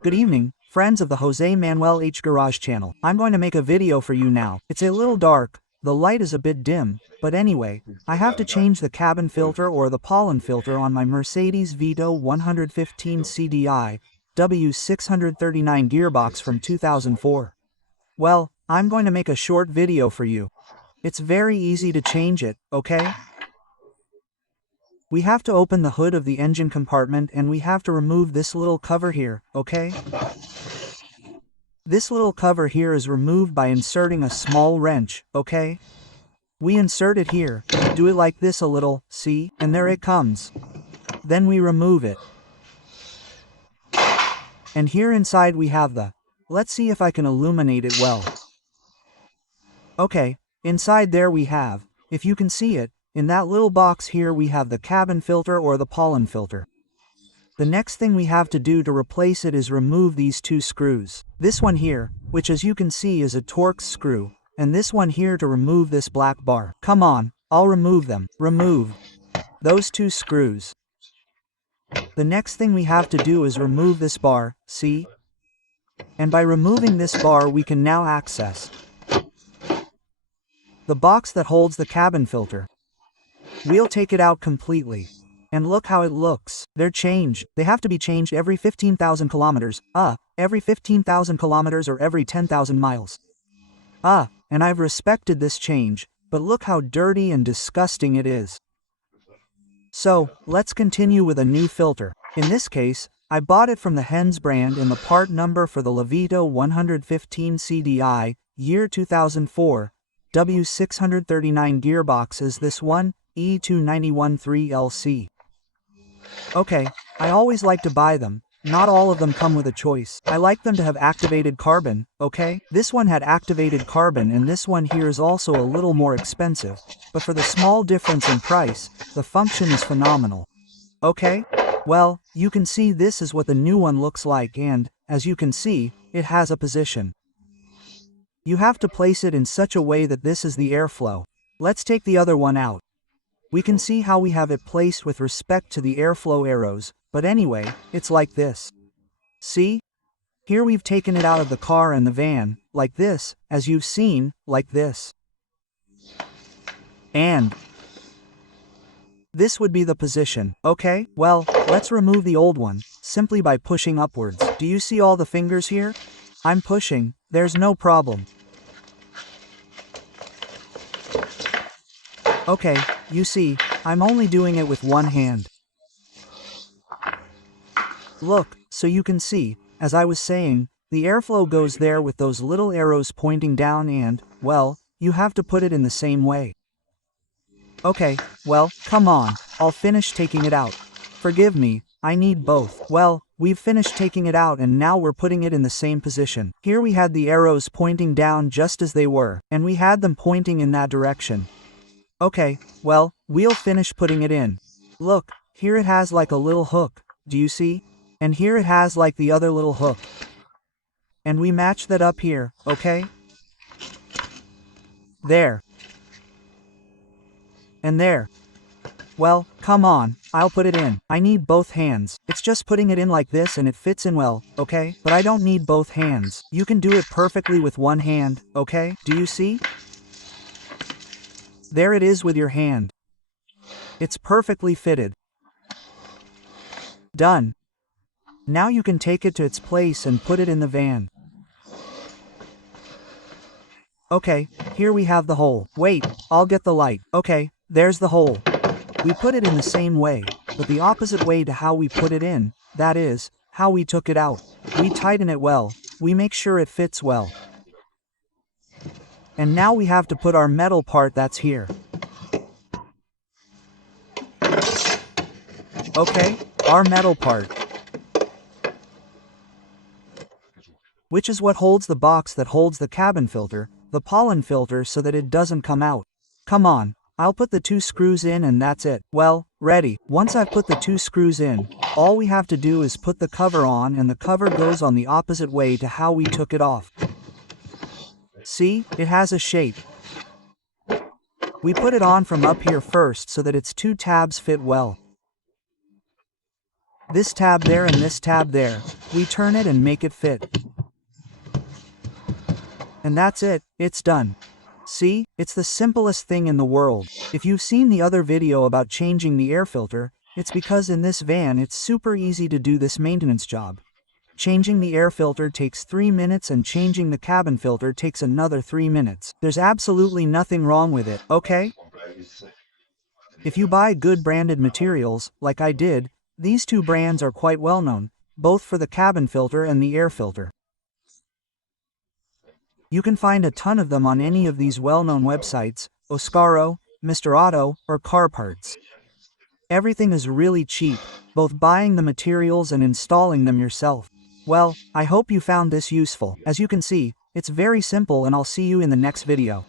Good evening, friends of the Jose Manuel H Garage channel. I'm going to make a video for you now. It's a little dark, the light is a bit dim, but anyway, I have to change the cabin filter or the pollen filter on my Mercedes VITO W639 CDI W639 gearbox from 2004. Well, I'm going to make a short video for you. It's very easy to change it, okay? We have to open the hood of the engine compartment and we have to remove this little cover here, okay? This little cover here is removed by inserting a small wrench, okay? We insert it here, do it like this a little, see? And there it comes. Then we remove it. And here inside we have the... Let's see if I can illuminate it well. Okay, inside there we have, if you can see it, in that little box here we have the cabin filter or the pollen filter. The next thing we have to do to replace it is remove these two screws. This one here, which as you can see is a Torx screw, and this one here to remove this black bar. Come on, I'll remove them. Remove those two screws. The next thing we have to do is remove this bar, see? And by removing this bar we can now access the box that holds the cabin filter. We'll take it out completely. And look how it looks. They're changed. They have to be changed every 15,000 kilometers. Every 15,000 kilometers or every 10,000 miles. And I've respected this change, but look how dirty and disgusting it is. So, let's continue with a new filter. In this case, I bought it from the Hens brand and the part number for the VITO W639 CDI, year 2004, W639 gearbox is this one, E2913LC. Okay, I always like to buy them. Not all of them come with a choice. I like them to have activated carbon, okay? This one had activated carbon and this one here is also a little more expensive. But for the small difference in price, the function is phenomenal. Okay? Well, you can see this is what the new one looks like and, as you can see, it has a position. You have to place it in such a way that this is the airflow. Let's take the other one out. We can see how we have it placed with respect to the airflow arrows, but anyway, it's like this. See? Here we've taken it out of the car and the van, like this, as you've seen, like this. And this would be the position, okay? Well, let's remove the old one, simply by pushing upwards. Do you see all the fingers here? I'm pushing, there's no problem. Okay, you see, I'm only doing it with one hand. Look, so you can see, as I was saying, the airflow goes there with those little arrows pointing down and, well, you have to put it in the same way. Okay, well, come on, I'll finish taking it out. Forgive me, I need both. Well, we've finished taking it out and now we're putting it in the same position. Here we had the arrows pointing down just as they were, and we had them pointing in that direction. Okay, well, we'll finish putting it in. Look, here it has like a little hook, do you see? And here it has like the other little hook. And we match that up here, okay? There. And there. Well, come on, I'll put it in. I need both hands. It's just putting it in like this and it fits in well, okay? But I don't need both hands. You can do it perfectly with one hand, okay? Do you see? There it is with your hand. It's perfectly fitted. Done. Now you can take it to its place and put it in the van. Okay, here we have the hole. Wait, I'll get the light. Okay, there's the hole. We put it in the same way, but the opposite way to how we put it in, that is, how we took it out. We tighten it well, we make sure it fits well. And now we have to put our metal part that's here. Okay, our metal part. Which is what holds the box that holds the cabin filter, the pollen filter so that it doesn't come out. Come on, I'll put the two screws in and that's it. Well, ready. Once I've put the two screws in, all we have to do is put the cover on and the cover goes on the opposite way to how we took it off. See, it has a shape. We put it on from up here first so that its two tabs fit well. This tab there and this tab there. We turn it and make it fit. And that's it, it's done. See, it's the simplest thing in the world. If you've seen the other video about changing the air filter, it's because in this van it's super easy to do this maintenance job. Changing the air filter takes 3 minutes and changing the cabin filter takes another 3 minutes. There's absolutely nothing wrong with it, okay? If you buy good branded materials, like I did, these two brands are quite well known, both for the cabin filter and the air filter. You can find a ton of them on any of these well-known websites, Oscaro, Mr. Auto, or Car Parts. Everything is really cheap, both buying the materials and installing them yourself. Well, I hope you found this useful. As you can see, it's very simple and I'll see you in the next video.